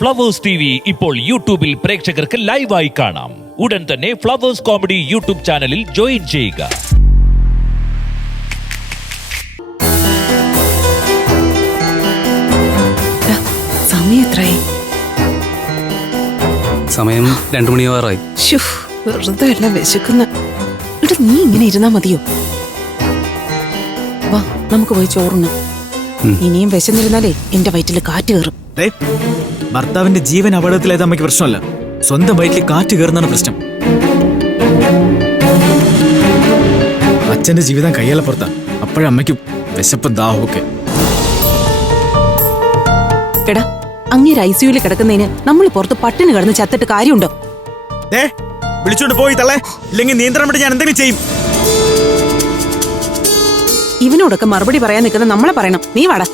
Flowers TV ഇപ്പോൾ യൂട്യൂബിൽ പ്രേക്ഷകർക്ക് ലൈവായി കാണാം. ഉടൻ തന്നെ ഫ്ലവേഴ്സ് കോമഡി യൂട്യൂബ് ചാനലിൽ ജോയിൻ ചെയ്യുക. സമയം 2 മണിയാവാറായി. വെറുതെ എല്ലാം വിശക്കുന്ന. നീ ഇങ്ങനെ ഇരുന്നാ മതിയോ? വാ, നമുക്ക് പോയി ചോറുണ്ണ. ഇനിയും വിശന്നിരുന്നാലേ എന്റെ വയറ്റില് കാറ്റ് കയറും. ഭർത്താവിന്റെ ജീവൻ അപകടത്തിലായത് അമ്മയ്ക്ക് പ്രശ്നമല്ല, സ്വന്തം വയറ്റിൽ കാറ്റ് കയറുന്നതാണ് പ്രശ്നം. അച്ഛന്റെ ജീവിതം കയ്യാലെ പുറത്താ, അപ്പോഴമ്മയ്ക്ക് വിശപ്പ് ദാഹമൊക്കെ. എടാ, അങ്ങേര് ICUവിൽ കിടക്കുന്നതിന് നമ്മൾ പുറത്ത് പട്ടിണി കിടന്ന് ചത്തിട്ട് കാര്യമുണ്ടോ? വിളിച്ചോണ്ട് പോയി തള്ളേ, ഇല്ലെങ്കിൽ നിയന്ത്രണം വിട്ട് ഞാൻ എന്തെങ്കിലും ചെയ്യും. ഇവനോടൊക്കെ മറുപടി പറയാൻ നിൽക്കുന്ന നമ്മളെ പറയണം. നീ വാടാ.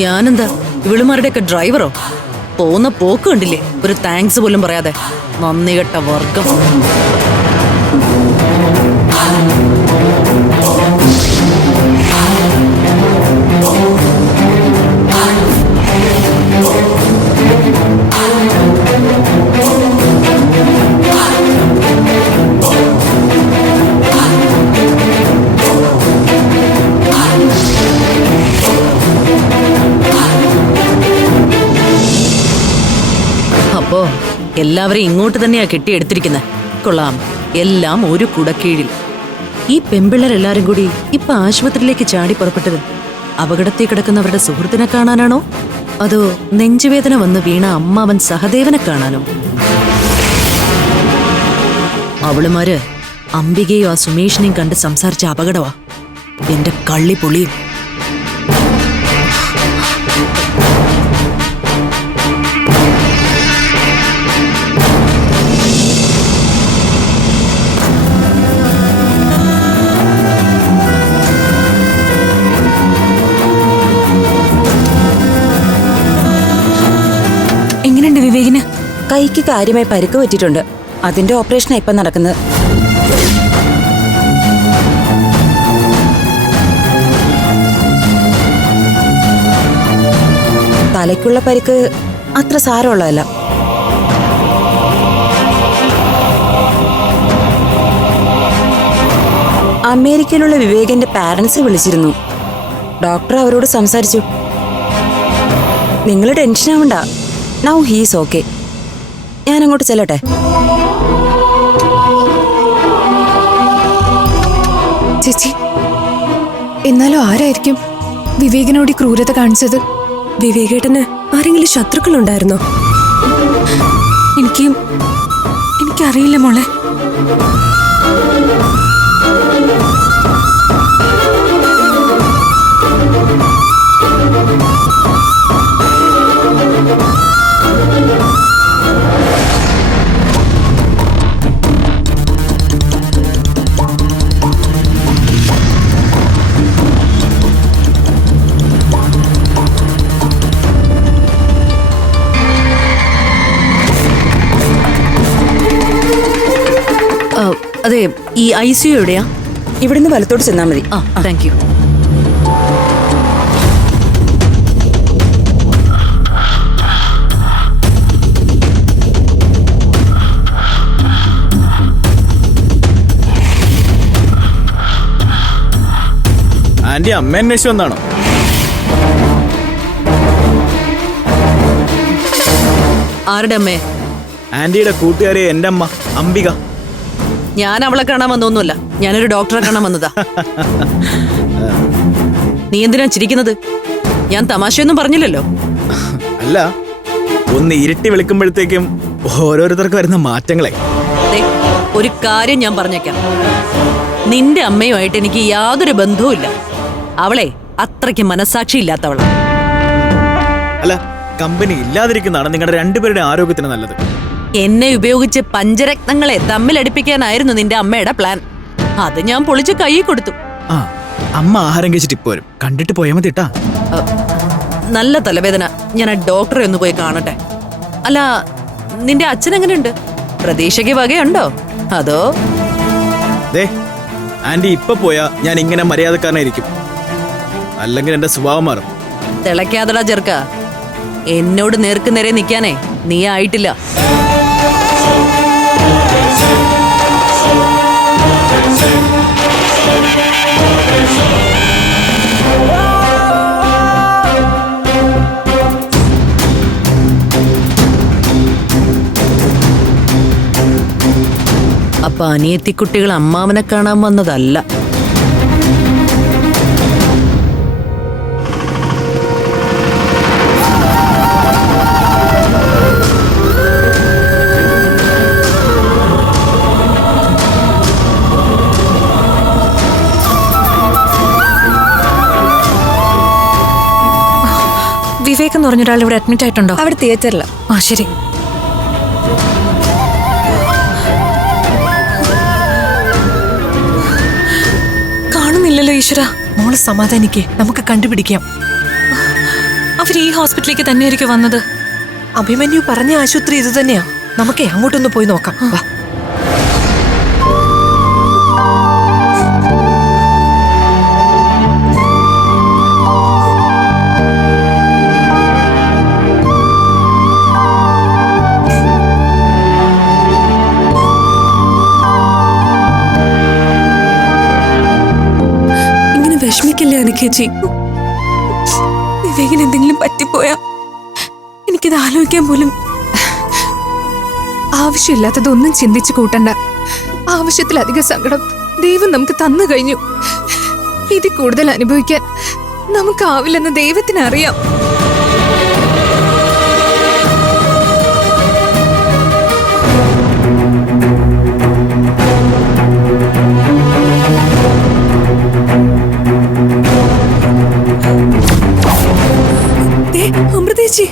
ഞാനെന്താ ഇവളുമാരുടെയൊക്കെ ഡ്രൈവറോ? പോകുന്ന പോക്ക് കണ്ടില്ലേ, ഒരു താങ്ക്സ് പോലും പറയാതെ. നന്ദി കെട്ട വർഗം. അപ്പോ എല്ലാവരെയും ഇങ്ങോട്ട് തന്നെയാ കെട്ടിയെടുത്തിരിക്കുന്നത്. കൊള്ളാം, എല്ലാം ഒരു കുടക്കീഴിൽ. ഈ പെമ്പിള്ളരെല്ലാരും കൂടി ഇപ്പൊ ആശുപത്രിയിലേക്ക് ചാടി പുറപ്പെട്ടത് അപകടത്തിൽ കിടക്കുന്നവരുടെ സുഹൃത്തിനെ കാണാനാണോ, അതോ നെഞ്ചുവേദന വന്ന് വീണ അമ്മാവൻ സഹദേവനെ കാണാനോ? അവളുമാര് അംബികയും ആ സുമേഷിനെയും കണ്ട് സംസാരിച്ച അപകടമാ. എന്റെ കള്ളി പൊളിയും. എങ്ങനെയുണ്ട് വിവേകിന്? കൈക്ക് കാര്യമായി പരിക്ക് പറ്റിയിട്ടുണ്ട്. അതിന്റെ ഓപ്പറേഷനാ ഇപ്പൊ നടക്കുന്നത്. തലയ്ക്കുള്ള പരിക്ക് അത്ര സാരമുള്ളതല്ല. അമേരിക്കയിലുള്ള വിവേകിന്റെ പാരന്റ്സ് വിളിച്ചിരുന്നു. ഡോക്ടർ അവരോട് സംസാരിച്ചു. നിങ്ങൾ ടെൻഷൻ ആവണ്ട, നൗ ഹീസ് ഓക്കെ. ഞാൻ അങ്ങോട്ട് ചെല്ലട്ടെ? ചേച്ചി, എന്നാലും ആരായിരിക്കും വിവേകിനോട് ക്രൂരത കാണിച്ചത്? വിവേകേട്ടന് ആരെങ്കിലും ശത്രുക്കളുണ്ടായിരുന്നോ? എനിക്കറിയില്ല മോളെ. അതെ, ഈ ICU എവിടെയാ? ഇവിടുന്ന് വലത്തോട്ട് ചെന്നാ മതി. Thank you. ആന്റി അമ്മ അന്വേഷിച്ചു വന്നാണോ? ആരുടെ അമ്മേ? ആന്റിയുടെ കൂട്ടുകാരി എന്റെ അമ്മ അംബിക. ഞാൻ അവളെ കാണാൻ വന്നൊന്നുമല്ല, ഞാനൊരു ഡോക്ടറെ കാണാൻ വന്നതാ. നീ എന്തിനാ ചിരിക്കുന്നത്? ഞാൻ തമാശയൊന്നും പറഞ്ഞില്ലല്ലോ. അല്ല, ഒന്ന് ഇരുട്ടി വിളിക്കുമ്പോഴത്തേക്കും ഓരോരുത്തർക്ക് വരുന്ന മാറ്റങ്ങളെ. ഒരു കാര്യം ഞാൻ പറഞ്ഞേക്കാം, നിന്റെ അമ്മയുമായിട്ട് എനിക്ക് യാതൊരു ബന്ധവുമില്ല. അവളെ അത്രയ്ക്ക് മനസാക്ഷി ഇല്ലാത്തവളാ. അല്ല, കമ്പനി ഇല്ലാതിരിക്കുന്നതാണ് നിങ്ങളുടെ രണ്ടുപേരുടെ ആരോഗ്യത്തിന് നല്ലത്. എന്നെ ഉപയോഗിച്ച് പഞ്ചരത്നങ്ങളെ തമ്മിലടിപ്പിക്കാനായിരുന്നു നിന്റെ അമ്മയുടെ പ്ലാൻ. അത് ഞാൻ പൊളിച്ച് കൈ കൊടുത്തു. ആ, അമ്മ ആഹാരം കഴിച്ചിട്ട് ഇപ്പൊ വരും, കണ്ടിട്ട് പോയാൽ മതി ട്ടാ. നല്ല തലവേദന, ഞാൻ ആ ഡോക്ടറെ ഒന്ന് പോയി കാണട്ടെ. അല്ല, നിന്റെ അച്ഛൻ എങ്ങനെയുണ്ട്? പ്രതീക്ഷയ്ക്ക് വകയുണ്ടോ? അതോ ദേ ആന്റി ഇപ്പൊ പോയാ ഞാൻ ഇങ്ങനെ മര്യാദക്കാരനായിരിക്കും, അല്ലെങ്കിൽ എന്റെ സ്വഭാവം മാറും. തിളയ്ക്കാതടാ ചെറുക്ക, എന്നോട് നേർക്ക് നേരെ നിൽക്കാനേ നീ ആയിട്ടില്ല. അപ്പൊ അനിയത്തിക്കുട്ടികൾ അമ്മാവനെ കാണാൻ വന്നതല്ല. വിവേക് എന്ന് പറഞ്ഞൊരാൾ ഇവിടെ അഡ്മിറ്റ് ആയിട്ടുണ്ടോ? അവിടെ തിയേറ്ററിൽ. ആ ശരി. കാണുന്നില്ലല്ലോ ഈശ്വര. മോള് സമാധാനിക്കേ, നമുക്ക് കണ്ടുപിടിക്കാം. അവർ ഈ ഹോസ്പിറ്റലിലേക്ക് തന്നെയായിരിക്കും വന്നത്. അഭിമന്യു പറഞ്ഞ ആശുപത്രി ഇത് തന്നെയാ. നമുക്കേ അങ്ങോട്ടൊന്ന് പോയി നോക്കാം. വാ. വിഷമിക്കല്ലേ അനുഖേച്ചി. വിവേകിന് എന്തെങ്കിലും പറ്റിപ്പോയാ എനിക്കിത് ആലോചിക്കാൻ പോലും. ആവശ്യമില്ലാത്തതൊന്നും ചിന്തിച്ചു കൂട്ടണ്ട. ആവശ്യത്തിലധികം സങ്കടം ദൈവം നമുക്ക് തന്നു കഴിഞ്ഞു. ഇത് കൂടുതൽ അനുഭവിക്കാൻ നമുക്കാവില്ലെന്ന് ദൈവത്തിന് അറിയാം. അമൃതേച്ചി,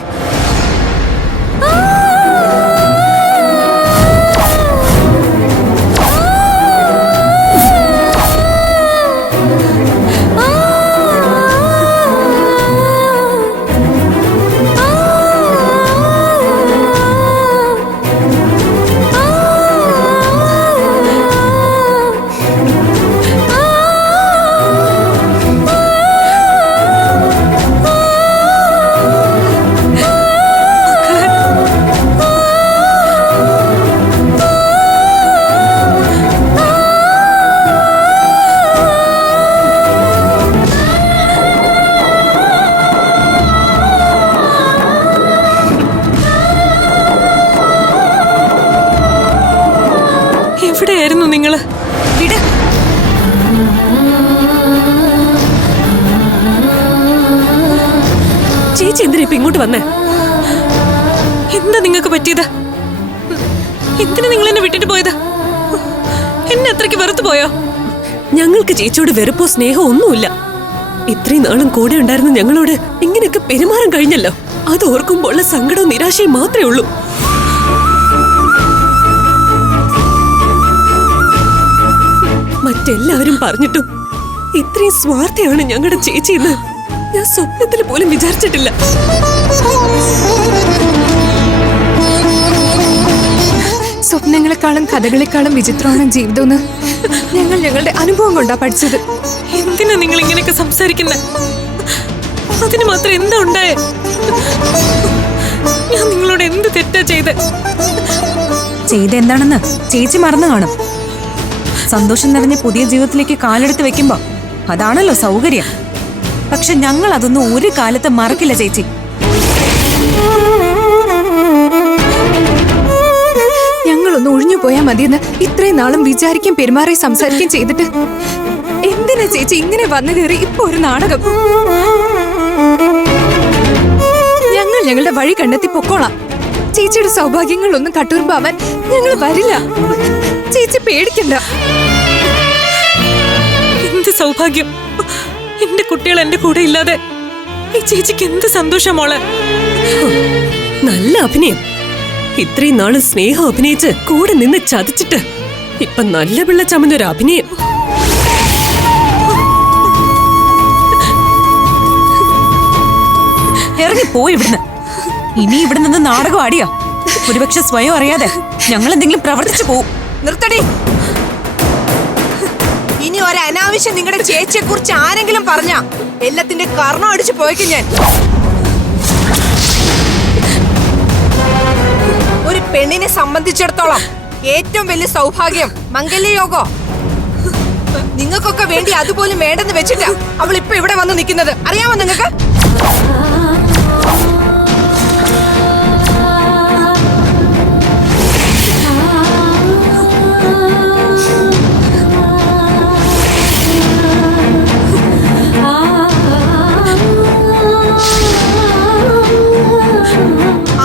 എവിടെയായിരുന്നു നിങ്ങള്? വിട്. ചേച്ചി എന്തിനാ ഇപ്പൊ ഇങ്ങോട്ട് വന്നേ? എന്താ നിങ്ങൾക്ക് പറ്റിയത്? എന്തിനാ നിങ്ങൾ എന്നെ വിട്ടിട്ട് പോയത്? എന്നെ അത്രയ്ക്ക് വെറുത്തു പോയോ? ഞങ്ങൾക്ക് ചേച്ചിയോട് വെറുപ്പോ സ്നേഹമോ ഒന്നുമില്ല. ഇത്രയും നാളും കൂടെ ഉണ്ടായിരുന്ന ഞങ്ങളോട് ഇങ്ങനെയൊക്കെ പെരുമാറാൻ കഴിഞ്ഞല്ലോ. അത് ഓർക്കുമ്പോൾ ഉള്ള സങ്കടവും നിരാശയും മാത്രമേ ഉള്ളൂ. മറ്റെല്ലാവരും പറഞ്ഞിട്ടും ഇത്രയും സ്വാർത്ഥയാണ് ഞങ്ങളുടെ ചേച്ചിയെന്ന് ഞാൻ സ്വപ്നത്തിൽ പോലും വിചാരിച്ചിട്ടില്ല. സ്വപ്നങ്ങളെക്കാളും കഥകളെക്കാളും വിചിത്രമാണ് ജീവിതമെന്ന് ഞങ്ങൾ ഞങ്ങളുടെ അനുഭവം കൊണ്ടാ പഠിച്ചത്. എന്തിനാ നിങ്ങൾ ഇങ്ങനെയൊക്കെ സംസാരിക്കുന്നത്? അതിന് മാത്രം എന്താ ഉണ്ടായേ? ഞാൻ നിങ്ങളോട് എന്ത് തെറ്റാ ചെയ്തെന്താണെന്ന് ചേച്ചി മറന്നു കാണും. സന്തോഷം നിറഞ്ഞ പുതിയ ജീവിതത്തിലേക്ക് കാലെടുത്ത് വെക്കുമ്പോ അതാണല്ലോ സൗകര്യം. പക്ഷെ ഞങ്ങൾ അതൊന്നും ഒരു കാലത്ത് മറക്കില്ല ചേച്ചി. ഞങ്ങളൊന്ന് ഒഴിഞ്ഞു പോയാൽ മതിയെന്ന് ഇത്രയും നാളും വിചാരിക്കും, പെരുമാറി സംസാരിക്കുകയും ചെയ്തിട്ട് എന്തിനാ ചേച്ചി ഇങ്ങനെ വന്നു കയറി ഇപ്പൊ ഒരു നാടകം? ഞങ്ങൾ ഞങ്ങളുടെ വഴി കണ്ടെത്തി പൊക്കോളാം. ചേച്ചിയുടെ സൗഭാഗ്യങ്ങളൊന്നും കട്ടുറുമ്പാവാൻ ഞങ്ങൾ വരില്ല. ചേച്ചി പേടിക്കണ്ട. എന്ത് സൗഭാഗ്യം! എന്റെ കുട്ടികൾ എന്റെ കൂടെ ഇല്ലാതെ ഈ ചേച്ചിക്ക് എന്ത് സന്തോഷം മോളെ. നല്ല അഭിനയം. ഇത്രയും നാള് സ്നേഹം അഭിനയിച്ച് കൂടെ നിന്ന് ചതിച്ചിട്ട് ഇപ്പൊ നല്ല പിള്ള ചമഞ്ഞൊരു അഭിനയം. ഇറങ്ങി പോയി ഇവിടുന്ന്. ഇനി ഇവിടെ നിന്ന് നാടകം ആടിയാ ഒരുപക്ഷെ സ്വയം അറിയാതെ ഞങ്ങൾ എന്തെങ്കിലും പ്രവർത്തിച്ചു പോവും. നിർത്തടി. ഇനി ഒരു അനാവശ്യം നിങ്ങളുടെ ചേച്ചിയെ കുറിച്ച് ആരെങ്കിലും പറഞ്ഞ എല്ലാത്തിന്റെ കർണം അടിച്ചു പോയിക്കും ഞാൻ. ഒരു പെണ്ണിനെ സംബന്ധിച്ചിടത്തോളം ഏറ്റവും വലിയ സൗഭാഗ്യം മംഗല്യയോഗോ. നിങ്ങൾക്കൊക്കെ വേണ്ടി അതുപോലും വേണ്ടെന്ന് വെച്ചിട്ടാ അവൾ ഇപ്പൊ ഇവിടെ വന്ന് നിൽക്കുന്നത്. അറിയാമോ നിങ്ങൾക്ക്?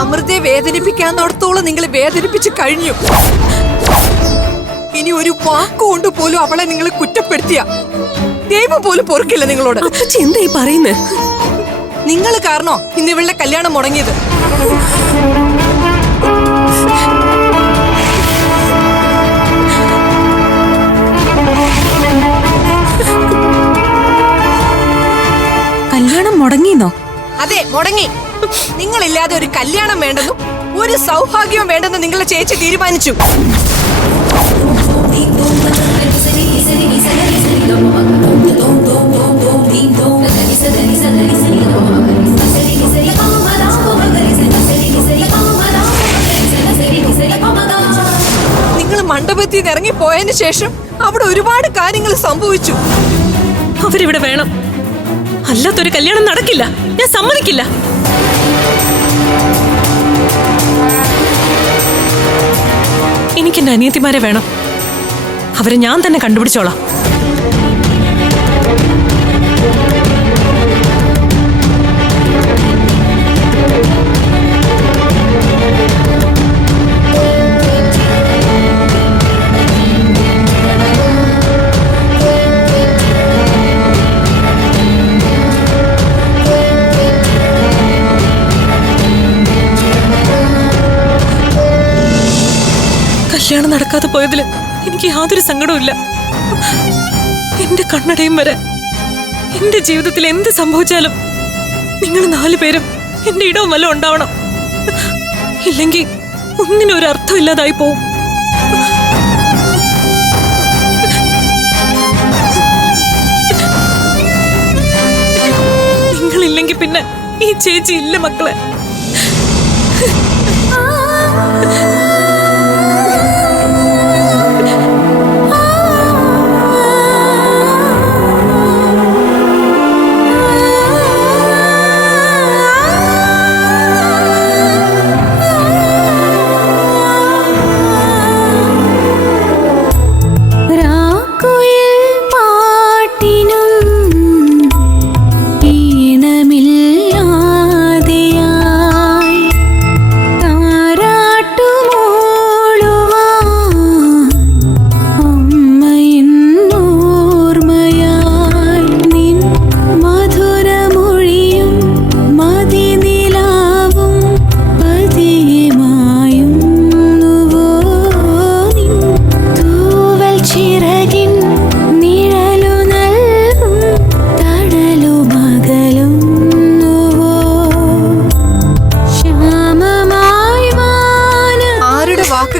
അമൃതയെ വേദനിപ്പിക്കാന്നോടത്തോളം നിങ്ങൾ വേദനിപ്പിച്ച് കഴിഞ്ഞു. ഇനി ഒരു വാക്കുകൊണ്ട് പോലും അവളെ നിങ്ങൾ കുറ്റപ്പെടുത്തിയ ദൈവം പോലും പൊറുക്കില്ല നിങ്ങളോട്. അപ്പച്ചി എന്തായി പറയുന്നേ? നിങ്ങൾ കാരണോ ഇന്ന് ഇവളുടെ കല്യാണം മുടങ്ങിയത്. കല്യാണം മുടങ്ങിന്നോ? അതെ, മുടങ്ങി. നിങ്ങളില്ലാതെ ഒരു കല്യാണം വേണ്ടെന്നും ഒരു സൗഭാഗ്യവും വേണ്ടെന്നും നിങ്ങളെ ചേച്ചി തീരുമാനിച്ചു. നിങ്ങൾ മണ്ഡപത്തിൽ നിന്ന് ഇറങ്ങി പോയതിനു ശേഷം അവിടെ ഒരുപാട് കാര്യങ്ങൾ സംഭവിച്ചു. അവരിവിടെ വേണം. അല്ലാത്തൊരു കല്യാണം നടക്കില്ല. ഞാൻ സമ്മതിക്കില്ല. എനിക്ക് എന്റെ അനിയത്തിമാരെ വേണം. അവരെ ഞാൻ തന്നെ കണ്ടുപിടിച്ചോളാം. കല്യാണം നടക്കാതെ പോയതില് എനിക്ക് യാതൊരു സങ്കടവും. എന്റെ കണ്ണടയും വരെ എന്റെ ജീവിതത്തിൽ എന്ത് സംഭവിച്ചാലും നിങ്ങൾ 4 പേരും എന്റെ ഇടവും വല്ലതും ഉണ്ടാവണം. ഇല്ലെങ്കിൽ ഒന്നിനും ഒരു അർത്ഥം ഇല്ലാതായി പോവും. നിങ്ങളില്ലെങ്കിൽ പിന്നെ ഈ ചേച്ചി ഇല്ല മക്കളെ.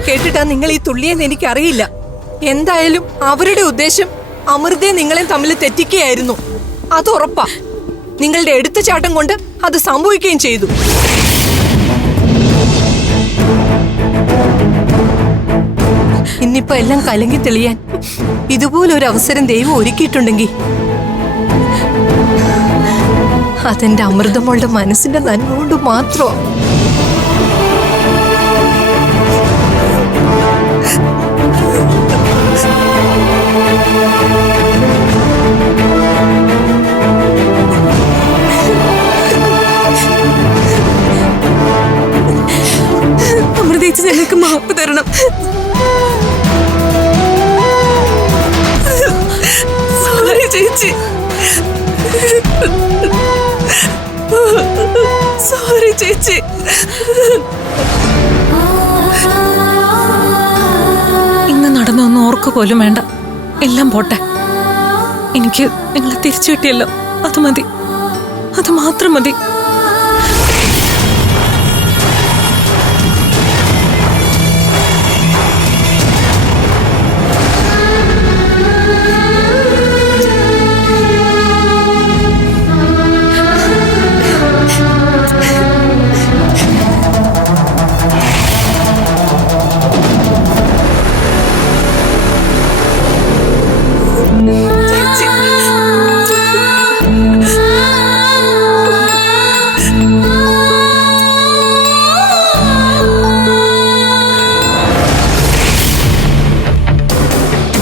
കേട്ടിട്ടാ നിങ്ങൾ ഈ തുള്ളിയെന്ന് എനിക്കറിയില്ല. എന്തായാലും അവരുടെ ഉദ്ദേശം അമൃതയെ നിങ്ങളെ തമ്മിൽ തെറ്റിക്കുകയായിരുന്നു. അത് ഉറപ്പാ. നിങ്ങളുടെ എടുത്തുചാട്ടം കൊണ്ട് അത് സംഭവിക്കുകയും ചെയ്തു. ഇന്നിപ്പോ എല്ലാം കലങ്ങി തെളിയാൻ ഇതുപോലൊരു അവസരം ദൈവം ഒരുക്കിയിട്ടുണ്ടെങ്കിൽ അതെന്റെ അമൃതമോളുടെ മനസ്സിന്റെ നന്മ കൊണ്ട് മാത്രമാ. അമൃതേച്ചി ഞങ്ങൾക്ക് മാപ്പ് തരണം. സോറി ചേച്ചി. സോറി ചേച്ചി. ഇന്ന് നടന്നൊന്നും ഓർക്കു പോലും വേണ്ട. എല്ലാം പോട്ടെ. എനിക്ക് നിങ്ങളെ തിരിച്ചു കിട്ടിയല്ലോ, അത് മതി. അത് മാത്രം മതി.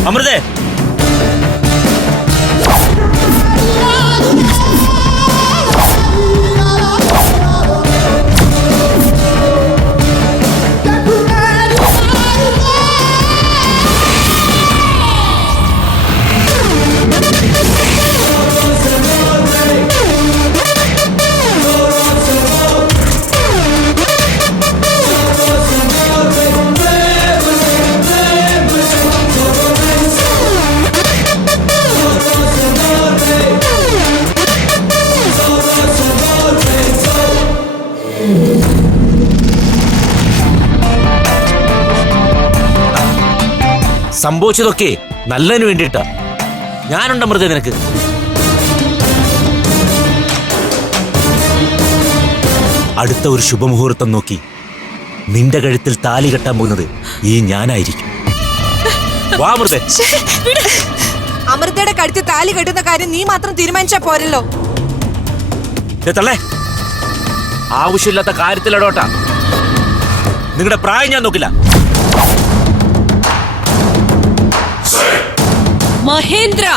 അമൃതേ, സംഭവിച്ചതൊക്കെ നല്ലതിന് വേണ്ടിയിട്ടാ. ഞാനുണ്ട് അമൃത നിനക്ക്. അടുത്ത ഒരു ശുഭമുഹൂർത്തം നോക്കി നിന്റെ കഴുത്തിൽ താലി കെട്ടാൻ പോകുന്നത് ഈ ഞാനായിരിക്കും. വാ അമൃത. അമൃതയുടെ കഴുത്തിൽ താലി കെട്ടുന്ന കാര്യം നീ മാത്രം തീരുമാനിച്ചാ പോരല്ലോ. തള്ളേ, ആവശ്യമില്ലാത്ത കാര്യത്തിലടോട്ടാ. നിങ്ങളുടെ പ്രായം ഞാൻ നോക്കില്ല. മഹേന്ദ്ര,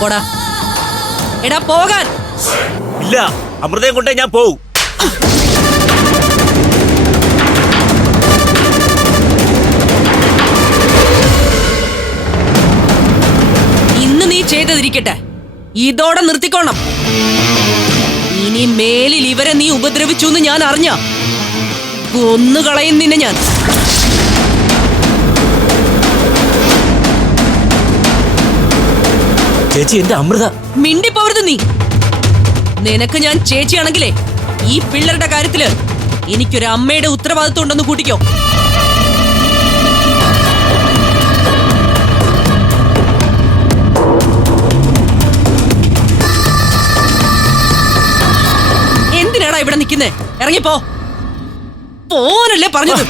പോടാ. എടാ പോകാൻ. ഇല്ല, അമൃതയും കൊണ്ടേ ഞാൻ പോവും. ഇന്ന് നീ ചെയ്തതിരിക്കട്ടെ, ഇതോടെ നിർത്തിക്കോണം. ഇനി മേലിൽ ഇവരെ നീ ഉപദ്രവിച്ചു എന്ന് ഞാൻ അറിഞ്ഞ കൊന്നുകളയും നിന്നെ ഞാൻ. ചേച്ചി, എന്റെ അമൃത. മിണ്ടിപ്പോവരുത് നീ. നിനക്ക് ഞാൻ ചേച്ചിയാണെങ്കിലേ ഈ പിള്ളേരുടെ കാര്യത്തില് എനിക്കൊരു അമ്മയുടെ ഉത്തരവാദിത്വം ഉണ്ടെന്ന് കൂട്ടിക്കോ. എന്തിനാടാ ഇവിടെ നിൽക്കുന്നേ? ഇറങ്ങിപ്പോ. പോനല്ലേ പറഞ്ഞത്.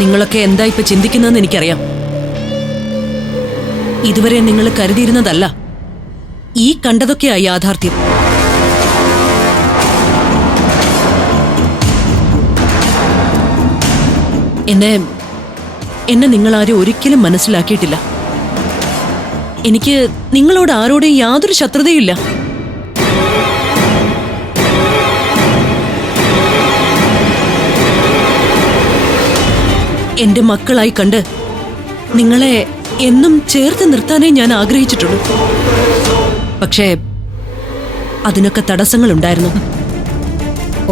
നിങ്ങളൊക്കെ എന്താ ഇപ്പൊ ചിന്തിക്കുന്നതെന്ന് എനിക്കറിയാം. ഇതുവരെ നിങ്ങൾ കരുതിയിരുന്നതല്ല, ഈ കണ്ടതൊക്കെയാ യാഥാർത്ഥ്യം. എന്നെ നിങ്ങളാരും ഒരിക്കലും മനസ്സിലാക്കിയിട്ടില്ല. എനിക്ക് നിങ്ങളോട് ആരോടെയും യാതൊരു ശത്രുതയില്ല. എന്റെ മക്കളായി കണ്ട് നിങ്ങളെ എന്നും ചേർത്ത് നിർത്താനേ ഞാൻ ആഗ്രഹിച്ചിട്ടുള്ളൂ. പക്ഷേ അതിനൊക്കെ തടസ്സങ്ങളുണ്ടായിരുന്നു.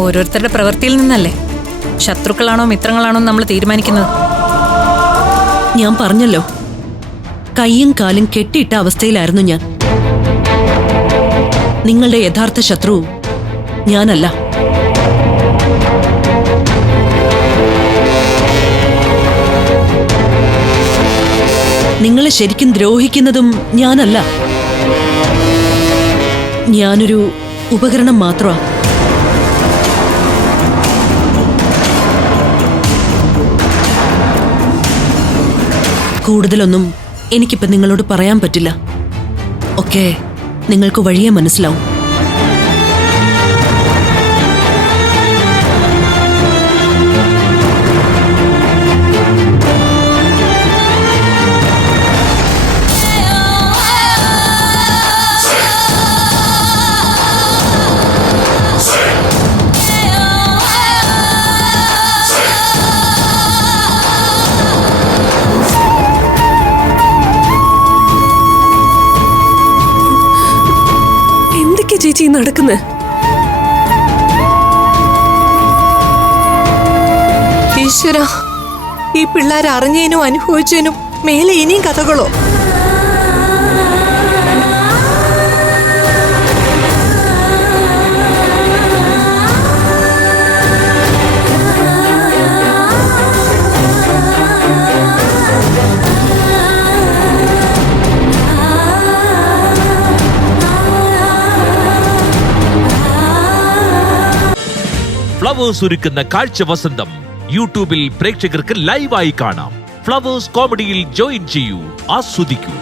ഓരോരുത്തരുടെ പ്രവൃത്തിയിൽ നിന്നല്ലേ ശത്രുക്കളാണോ മിത്രങ്ങളാണോ നമ്മൾ തീരുമാനിക്കുന്നത്. ഞാൻ പറഞ്ഞല്ലോ, കൈയും കാലും കെട്ടിയിട്ട അവസ്ഥയിലായിരുന്നു ഞാൻ. നിങ്ങളുടെ യഥാർത്ഥ ശത്രു ഞാനല്ല. നിങ്ങളെ ശരിക്കും ദ്രോഹിക്കുന്നതും ഞാനല്ല. ഞാനൊരു ഉപകരണം മാത്രമാ. കൂടുതലൊന്നും എനിക്കിപ്പോ നിങ്ങളോട് പറയാൻ പറ്റില്ല. ഒക്കെ നിങ്ങൾക്ക് വഴിയെ മനസ്സിലാവും. എന്തൊക്കെയാ ചേച്ചി നടക്കുന്നത്? ഈശ്വര, ഈ പിള്ളേർ അറിഞ്ഞതിനും അനുഭവിച്ചതിനും മേലെ ഇനിയും കഥകളോ? ഫ്ലവേഴ്സ് ഒരുക്കുന്ന കാഴ്ച വസന്തം യൂട്യൂബിൽ പ്രേക്ഷകർക്ക് ലൈവായി കാണാം. ഫ്ലവേഴ്സ് കോമഡിയിൽ ജോയിൻ ചെയ്യൂ, ആസ്വദിക്കൂ.